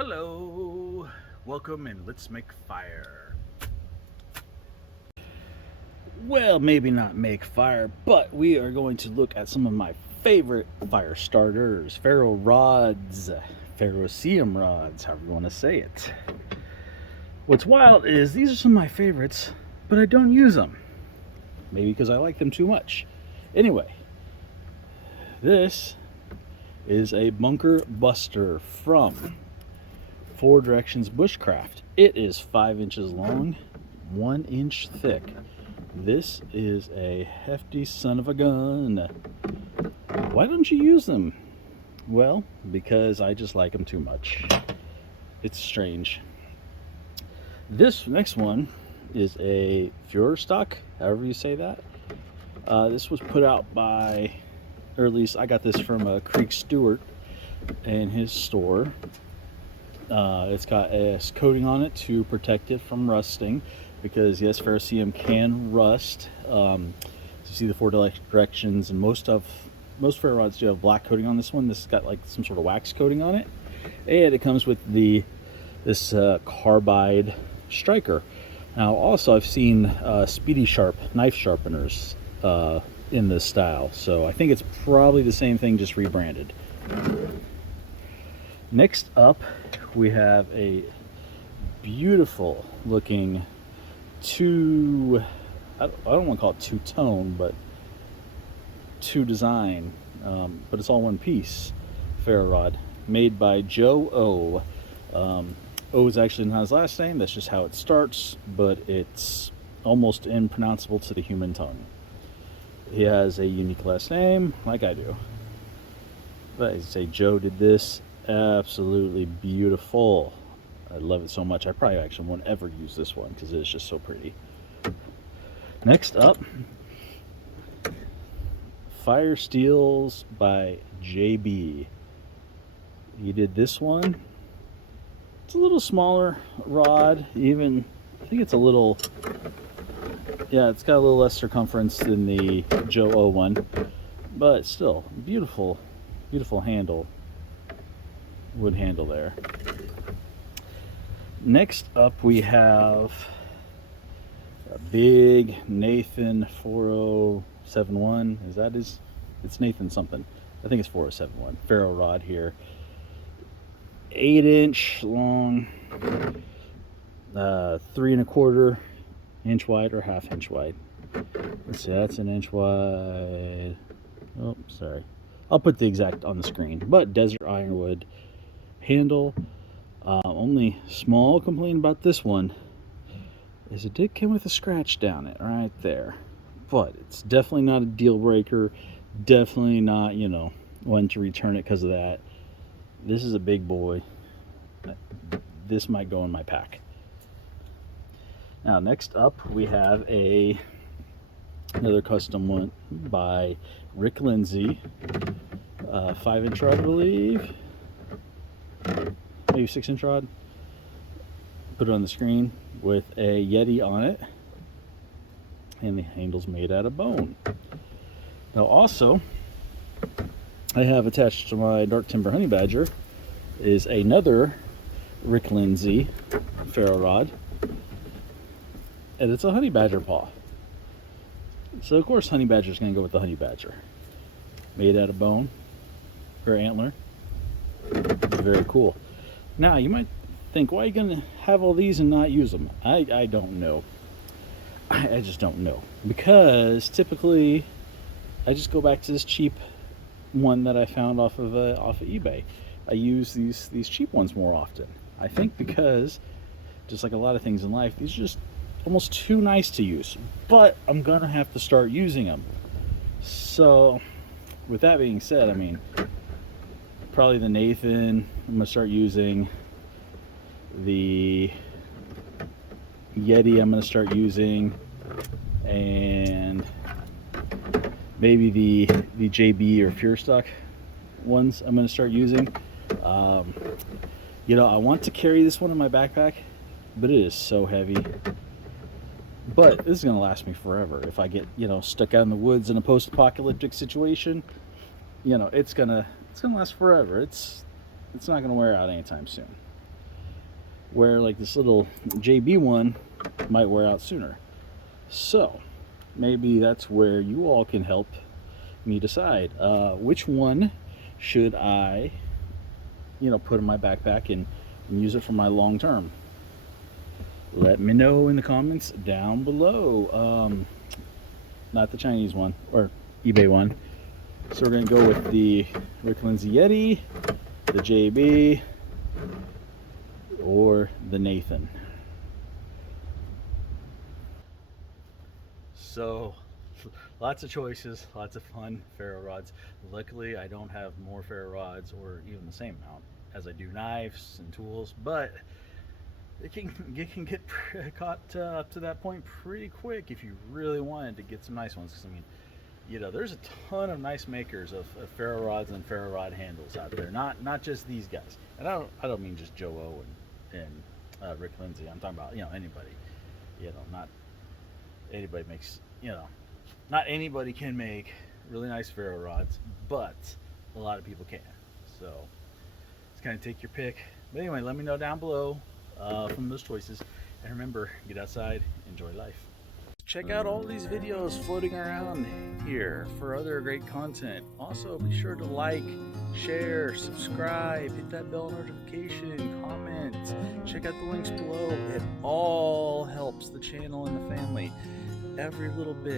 Hello, welcome and let's make fire. Well, maybe not make fire, but we are going to look at some of my favorite fire starters, ferro rods, ferrocerium rods, however you want to say it. What's wild is these are some of my favorites, but I don't use them. Maybe because I like them too much. Anyway, this is a bunker buster from 4 Directions Bushcraft. It is 5 inches long, 1 inch thick. This is a hefty son of a gun. Why don't you use them? Well, because I just like them too much. It's strange. This next one is a Führerstock, however you say that. This was put out by, or at least I got this from Creek Stewart in his store. It's got a coating on it to protect it from rusting, because yes, ferrocerium can rust. You see the 4 Directions, and most ferro rods do have black coating on this one. This has got like some sort of wax coating on it, and it comes with this carbide striker. Now also I've seen Speedy Sharp knife sharpeners in this style, so I think it's probably the same thing, just rebranded. Next up, we have a beautiful looking I don't want to call it two-tone, but two design, but it's all one piece ferro rod made by Joe O. O is actually not his last name, that's just how it starts, but it's almost impronounceable to the human tongue. He has a unique last name, like I do. But I say Joe did this. Absolutely beautiful. I love it so much. I probably actually won't ever use this one because it's just so pretty. Next up, Fire Steels by JB. He did this one. It's a little smaller rod, even I think it's a little, yeah, it's got a little less circumference than the Joe O one, but still beautiful handle, wood handle there. Next up we have a big Nathan 4071. It's Nathan something. I think it's 4071. Ferro rod here. 8 inch long, 3 1/4 inch wide, or 1/2 inch wide. Let's see, that's 1 inch wide. Oh, sorry. I'll put the exact on the screen. But desert ironwood handle. Only small complaint about this one is it did come with a scratch down it right there. But it's definitely not a deal breaker. Definitely not, one to return it because of that. This is a big boy. This might go in my pack. Now, next up, we have another custom one by Rick Lindsay. 5 inch rod, I believe. Maybe 6 inch rod. Put it on the screen with a Yeti on it. And the handle's made out of bone. Now, also, I have attached to my Dark Timber Honey Badger is another Rick Lindsay ferro rod, and it's a Honey Badger paw. So of course Honey Badger is going to go with the Honey Badger. Made out of bone, or antler. Very cool. Now you might think, why are you going to have all these and not use them? I don't know. I just don't know, because typically I just go back to this cheap one that I found off of eBay. I use these cheap ones more often. I think because, just like a lot of things in life, these are just almost too nice to use. But I'm gonna have to start using them. So, with that being said, I mean, probably the Nathan. I'm gonna start using the Yeti. I'm gonna start using, and maybe the JB or Führerstock ones I'm going to start using. I want to carry this one in my backpack, but it is so heavy. But this is going to last me forever. If I get, stuck out in the woods in a post-apocalyptic situation, it's going to last forever. It's not going to wear out anytime soon. where like this little JB one might wear out sooner. So maybe that's where you all can help me decide which one should I, put in my backpack and use it for my long term. Let me know in the comments down below. Not the Chinese one or eBay one. So we're gonna go with the Rick Lindsay Yeti, the JB, or the Nathan. So lots of choices, lots of fun ferro rods. Luckily I don't have more ferro rods or even the same amount as I do knives and tools, but it can get caught up to that point pretty quick if you really wanted to get some nice ones. Because I mean, there's a ton of nice makers of ferro rods and ferro rod handles out there. Not just these guys. And I don't mean just Joe O and Rick Lindsay. I'm talking about anybody. Not anybody makes not anybody can make really nice ferro rods, but a lot of people can. So it's kind of take your pick. But anyway, let me know down below from those choices, and remember, get outside, enjoy life. Check out all these videos floating around here for other great content. Also, be sure to like, share, subscribe, hit that bell notification, comment, check out the links below. It all helps the channel and the family, every little bit.